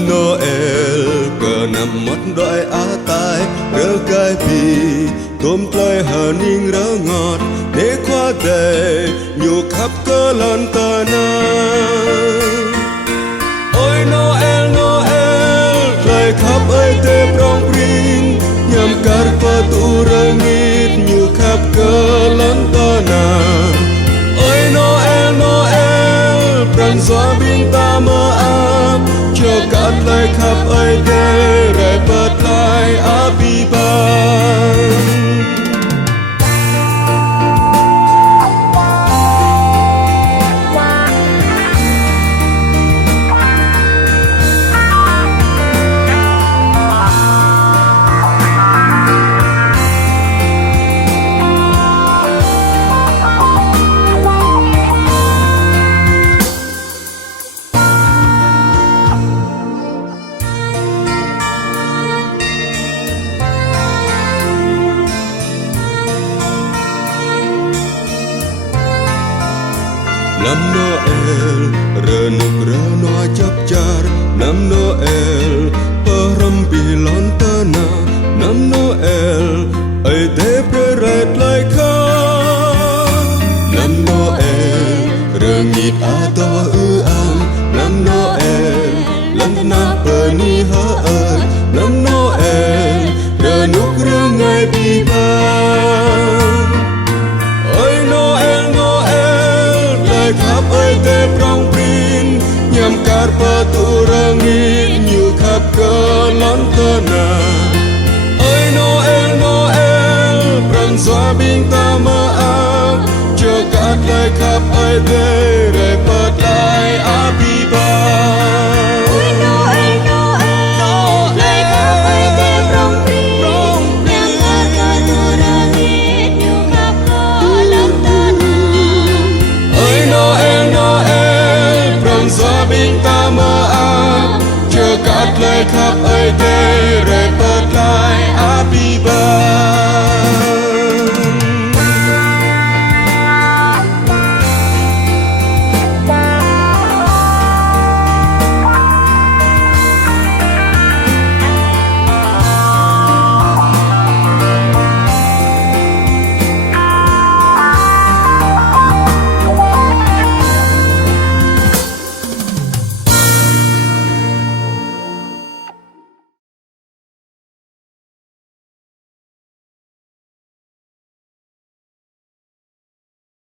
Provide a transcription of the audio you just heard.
Năm Noel cờ nằm mắt đợi á tai rơ cái bì tôm tlai hờ ninh rơ ngọt để khoa đề nhiều khắp cơ lần tờ na. Ôi Noel Noel tlai khắp ấy tê prong prin nhằm cắt qua tu rơ nghít nhiều khắp cơ lần tờ na. Ôi Noel Noel prang gió bin ta mơ áp cho cắt lại khắp ấy tê rải bật lại á bi ban. Năm Noel rơ nực rơ noa chắp char năm Noel param bilon tana năm Noel ấy thế pre red lại kha năm Noel rơ nghít a to ư am năm Noel lần na pani ha ơi năm Noel rơ nực rơ ngày bi ban. Ôi Noel Noel lại khắp ấy tê prong prin nhằm cắt pa tu rơ nghít nhiều khắp cơ lon tơ na. Ôi Noel Noel prang gió bin ta mơ áp cho cắt lại khắp ấy tê rải bật lại á bi ban. Ôi Noel Noel lại khắp ấy tê prong prin nhằm cắt pa tu rơ nghít nhiều khắp cơ lon tơ na. Ôi Noel Noel prang gió bin ta mơ áp cho cắt lại khắp ấy tê rải